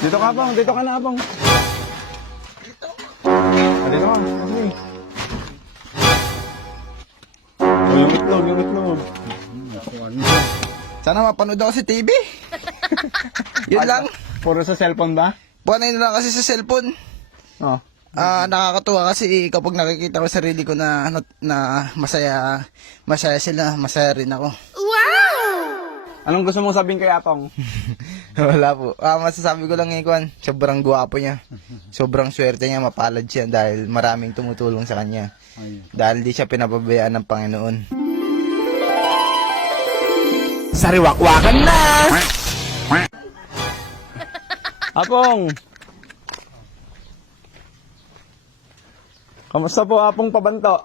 Dito ka, Apong. Dito ka na, Apong. Dito ka. Kasi. Oh, yung itlog, yung itlog. Sana mapanood ako sa TV. Yun lang. Puro sa cellphone ba? Panay na lang kasi sa cellphone. Oh. Nakakatuwa kasi kapag nakikita ko sarili ko na masaya sila, masaya rin ako. Anong gusto mong sabihin kay Apong? Wala po. Masasabi ko lang Kwan, sobrang gwapo niya. Sobrang swerte niya, mapalad siya dahil maraming tumutulong sa kanya. Dahil di siya pinapabayaan ng Panginoon. Sariwakwakan na! Apong! Kamusta po, Apong Pabanto?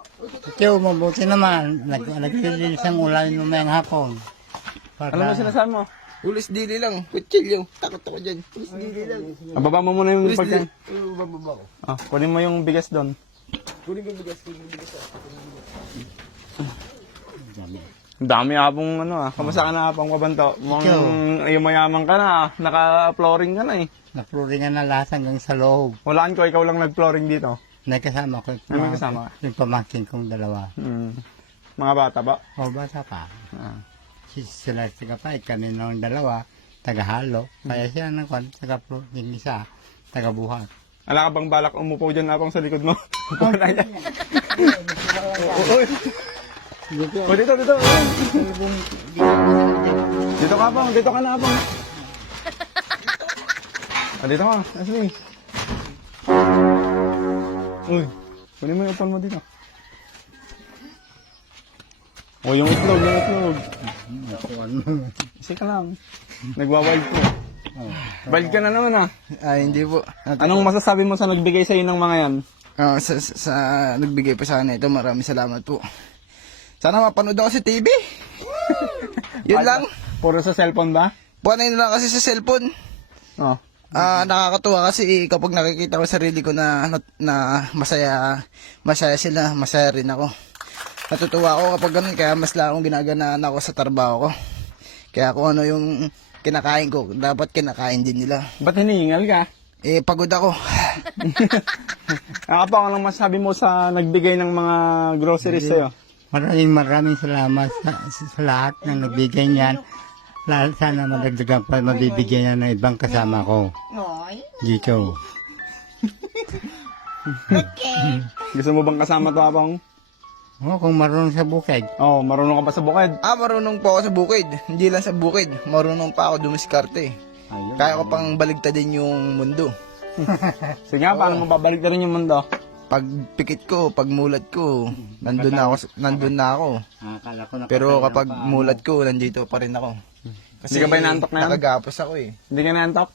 Ito, mabuti naman. Naglilinis ang ulan numayang hapon. Ano mo sinasabi mo? Pulis dili lang, kutsilyo. Takot ako dyan. Pulis dili lang. Baba mo muna yung Pulis pagkan. dili. Bababa ko. Ah, kunin mo yung bigas doon. Kunin ko bigas. Ang dami Apong Kamusta ka na, Apong Pabanto? Yung mayaman ka na, naka-flooring ka na eh. Napluringan na lahat hanggang sa loob. Walaan ko, ikaw lang nag-flooring dito. Nagkasama ko. Ay, may kasama ka? Yung pamangkin kong dalawa. Mga bata ba? O, bata pa. Ah. Sila tagapay, kami ng dalawa, tagahalo. Kaya siya taga-pluring isa, tagabuhat. Ala ka bang balak umupo dyan, Apong, sa likod mo? Upo na yan. O, dito. Dito ka, Apong. Dito ka na, Apong. Dito ka. Ashley. Uy, kunin mo yung upan mo dito. O, yung itlog. Isa ka lang. Nagwa-wild ko. Wild ka na naman Hindi po. Anong masasabi mo sa nagbigay sa'yo ng mga yan? Sa nagbigay pa sa akin ito, maraming salamat po. Sana mapanood ako sa TV. Yun lang. Puro sa cellphone ba? Panay na lang kasi sa cellphone. Oh. Nakakatuwa kasi kapag nakikita ko sarili ko na masaya sila, masaya rin ako. Natutuwa ako kapag ganun, kaya mas lang akong ginaganaan ako sa trabaho ko. Kaya kung ano yung kinakain ko, dapat kinakain din nila. Ba't hinihingal ka? Pagod ako. Apong, anong masasabi mo sa nagbigay ng mga groceries sa'yo? Maraming salamat sa lahat na nagbigay niyan. Sana madagdagan pa mabibigyan niya ng ibang kasama ko. Dito. Gusto mo bang kasama to, Apong? Kung marunong sa bukid. Oh, marunong ka pa sa bukid. Marunong po ako sa bukid. Hindi lang sa bukid. Marunong pa ako dumiskarte. Kaya ko pang baligtadin yung mundo. Sige nga, paano mo babalik na rin yung mundo? Pag pikit ko, pag mulat ko, nandun na ako. Pero kapag mulat ko, nandito pa rin ako. Kasi Hindi ka ba inaantok na yan? nakagapos ako eh. Hindi ka naantok?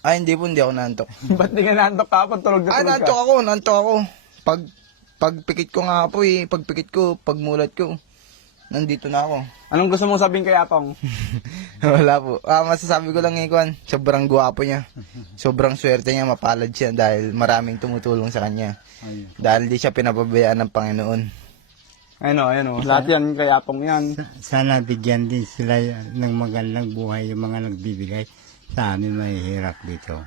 Hindi ako naantok. Ba't di ka naantok kapag tulog na tulog ka? Naantok ako. Pag pikit ko nga po pag pikit ko, pag mulat ko, nandito na ako. Anong gusto mong sabihin kay Apong? Wala po. Masasabi ko lang Kwan, sobrang gwapo niya. Sobrang swerte niya, mapalad siya dahil maraming tumutulong sa kanya. Dahil di siya pinapabayaan ng Panginoon. Ayun. Lahat yan kay Apong yan. Sana bigyan din sila ng magandang buhay yung mga nagbibigay. Sa amin mahihirap dito.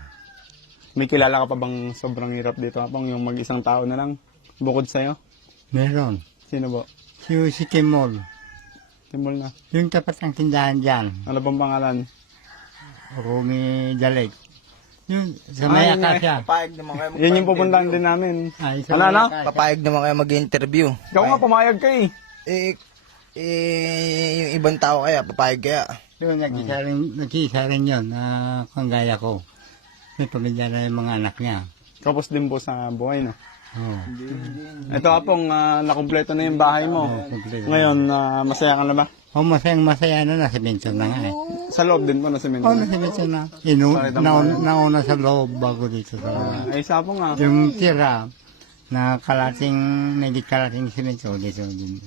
May kilala ka pa bang sobrang hirap dito, Apong? Yung mag-isang tao na lang? Bukod sa'yo? Meron. Sino ba? Si Kimol. Timol na. Yung tapat ng tindahan dyan. Ano bang pangalan? Rumi Dalig. Yung sa may akasya. Papayag naman kayo Yan yung pupuntahan din namin. Ay, sa Ano? may akasya. Papayag naman kayo mag-interview. Ikaw nga, pumayag ka eh. Yung ibang tao kaya, papayag kaya. Yun, nag-isa rin yun na kanggaya ko. May pamilya na yung mga anak niya. Kapos din po sa buhay, no? Oh. Ito, Apong, nakumpleto na yung bahay mo. Kompleto. Ngayon, masaya ka na ba? Masayang-masaya na, nasa bensyon na nga eh. Sa loob din po, nasa Mindoro. Nasa bensyon na. Nauna sa loob bago dito sa loob. Ay, isa po nga. Yung tira na medyo kalating simento dito din.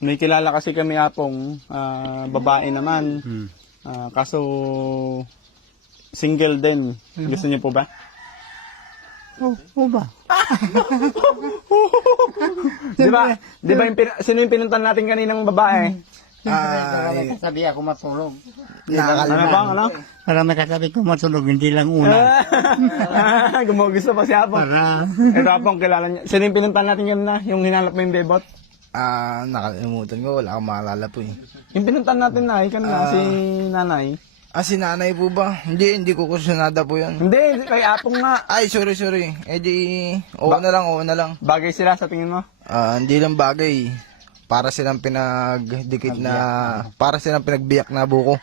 May kilala kasi kami, Apong, babae naman. Kaso, single din. Gusto niyo po ba? Ba? Di ba sino yung pinuntan natin kaninang babae? Siyempre, marami kasabi ako matulog. Ano bang, ano? Marami kasabi ko matulog, hindi lang una. Gumugusto pa si Apong. Para, Ito Apong, kilala niya. Sino yung pinuntahan natin yun na? Yung hinanap mo yung bebot? Nakalimutan ko, wala akong maalala po eh. Yung pinuntahan natin na, ikan na, si nanay. Si nanay po ba? Hindi ko kusunada po yun. Hindi, kay Apong nga. Ay, sorry. Oo na lang. Bagay sila sa tingin mo? Hindi lang bagay. Para silang pinagdikit na, para silang pinagbiyak na buko.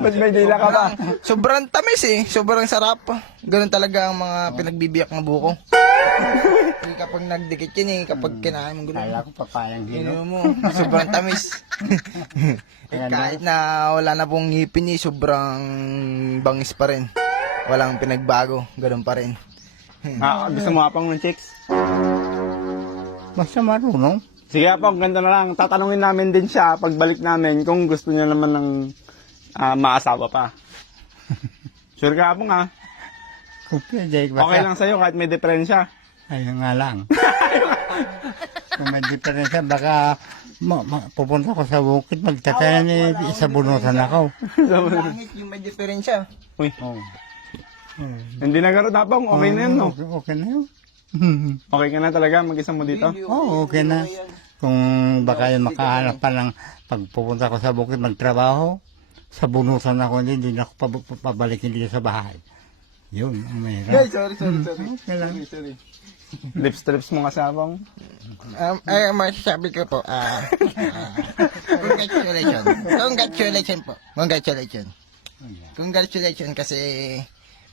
Ba't may dila ka ba? Sobrang tamis eh. Sobrang sarap. Ganun talaga ang mga pinagbibiyak na buko. Kapag nagdikit yan eh, kapag kinain mo ganun. kala ko papayang hino. Ino mo, sobrang tamis. Kahit na wala na pong ngipin eh, sobrang bangis pa rin. Walang pinagbago, ganun pa rin. Gusto mo Apong ng chicks? Basta marunong. Sige Apong, ganda na lang. Tatanungin namin din siya pagbalik namin kung gusto niya naman ng maasawa pa. Sure ka Apong ha? Kung pwede, basta. Okay lang sa'yo kahit may diferensya. Ayun nga lang. Kung may diferensya, baka pupunta ko sa bukid, magtatayan isa bunutan ako. Langit yung may diferensya. Uy, Oh. hindi na gano'n Apong. Okay na yun, no? Okay na yun. Okay ka na talaga mag-isa mo dito? Oo, okay na. Kung baka yun makahanap pa ng pagpupunta ko sa bukid magtrabaho, sa bunutan ako, hindi na ako pabalikin dito sa bahay. Yun, ang mahirap. Sorry. Okay lang. Lips-trips mo nga sa Apong. Masasabi ko po, Congratulations kasi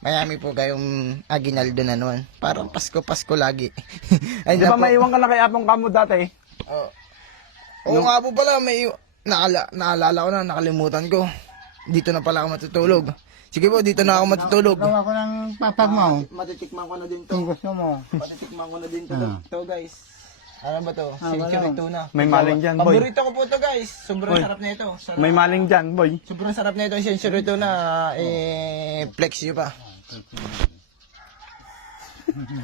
marami po kayong aginaldo na naman. Parang Pasko lagi. Ay, Di ba maiwan ka na kay Apong kamo dati? Oo nga po pala, naalala ko na, nakalimutan ko. Dito na pala ako matutulog. Sige po, dito na ako matutulog. Gawa ko ng papag mo. Matitikman ko na din Kung gusto mo. Matitikman ko na din to guys. Ano ba to? Century tuna. May maling dyan, boy. Paborito ko po to guys. Sobrang Boy. sarap na ito. May maling dyan, boy. Sobrang sarap na ito yung century tuna. Flex nyo pa.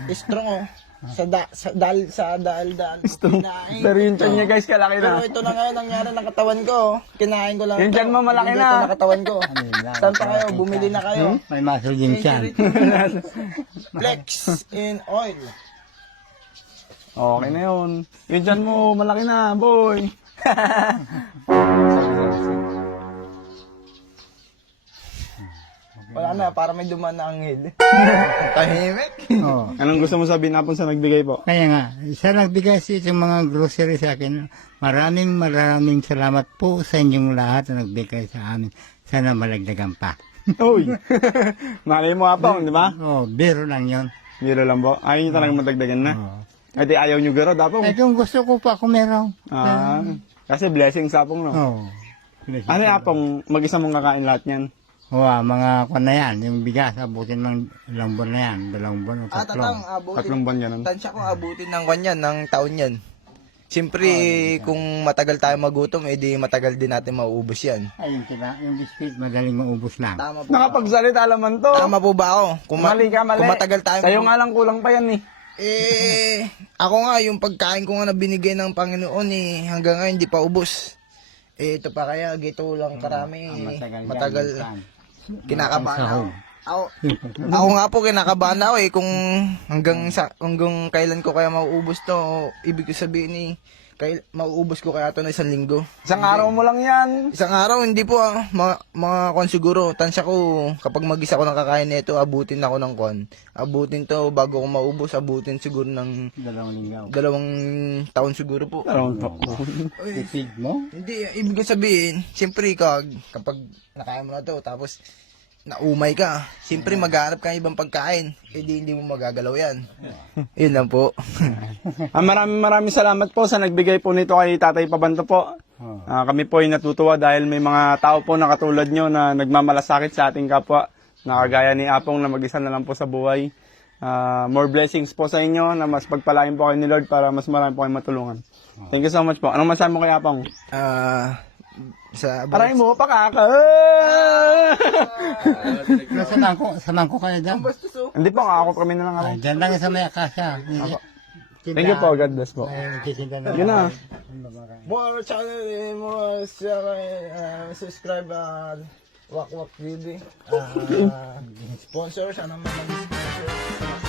Strong oh. Sa dal. Pero yung tiyan niya guys, kalaki Pero na. ito na ngayon nangyari ng katawan ko. Kinain ko lang Yung ito. tiyan mo malaki Yung na. ito ng katawan ko. Saan pa kayo? Bumili na kayo. May muscle din siyan. Flex in oil. Okay na yun. Yung tiyan mo malaki na, boy. Wala na, para may dumaan na anghel. Tahimik. Oo. Anong gusto mo sabihin Apong sa nagbigay po? Kaya nga, isa nagbigay sa itong mga grocery sa akin. Maraming salamat po sa inyong lahat na nagbigay sa amin. Sana malagdagan pa. Uy! Malay mo Apong, di ba? Oh, biro lang yun. Biro lang po. Ayaw nyo talagang madagdagan na. Oh. Ay, di ayaw nyo garo, Apong. Eh kung gusto ko pa kung meron. Kasi blessings Apong, no? Oh. Ano yung Apong, mag-isa mong kakain lahat yan? Mga kwan na yan, yung bigas, abutin ng ilang buwan na yan, 2 buwan o 3. abutin. 3 buwan ganun. Tansya ko abutin ng kanyan, ng taon yan. Siyempre, kung matagal tayo magutom, edi matagal din natin mauubos yan. Ay, yung biscuit, madaling maubos lang. Tama po. Nakapagsalita naman to. Tama po ba ako? Mali ka, mali. Kung matagal tayo Sa'yo nga lang kulang pa yan eh. ako nga, yung pagkain ko nga na binigay ng Panginoon hanggang ngayon hindi pa ubos. Ito pa kaya, gito lang karami. Matagal. Kinakabahan ako. Ako nga po kinakabahan ako kung hanggang kailan ko kaya mauubos to. Ibig ko sabihin mauubos ko kaya to na 1 linggo. Isang araw mo lang yan. Isang araw, hindi po mga kwan siguro. Tansya ko, kapag mag-isa ko ng kakain nito, abutin ako ng kwan. Abutin to, bago ko maubos, abutin siguro ng 2 linggo. 2 taon siguro po. Tipid mo? Hindi, ibig ko sabihin, siyempre kapag nakain mo na to, tapos naumay ka, siyempre maghanap ka ng ibang pagkain, hindi mo magagalaw yan. Yun lang po. Maraming salamat po sa nagbigay po nito kay Tatay Pabanto po. Kami po ay natutuwa dahil may mga tao po na katulad nyo na nagmamalasakit sa ating kapwa. Nakagaya ni Apong na mag-isa na lang po sa buhay. More blessings po sa inyo na mas pagpalain po kayo ni Lord para mas marami po kayo matulungan. Thank you so much po. Anong masabi mo kay Apong? Aray mo pa kaka. Samahan ko kayo dyan. Hindi po, ako kami na lang. Dyan lang sa may akasya. Thank you po. God bless po. Ay, nagtitinda na. Yun na. More channel, more subscribe Wak Wak TV. Sponsor, sana mag-sponsor.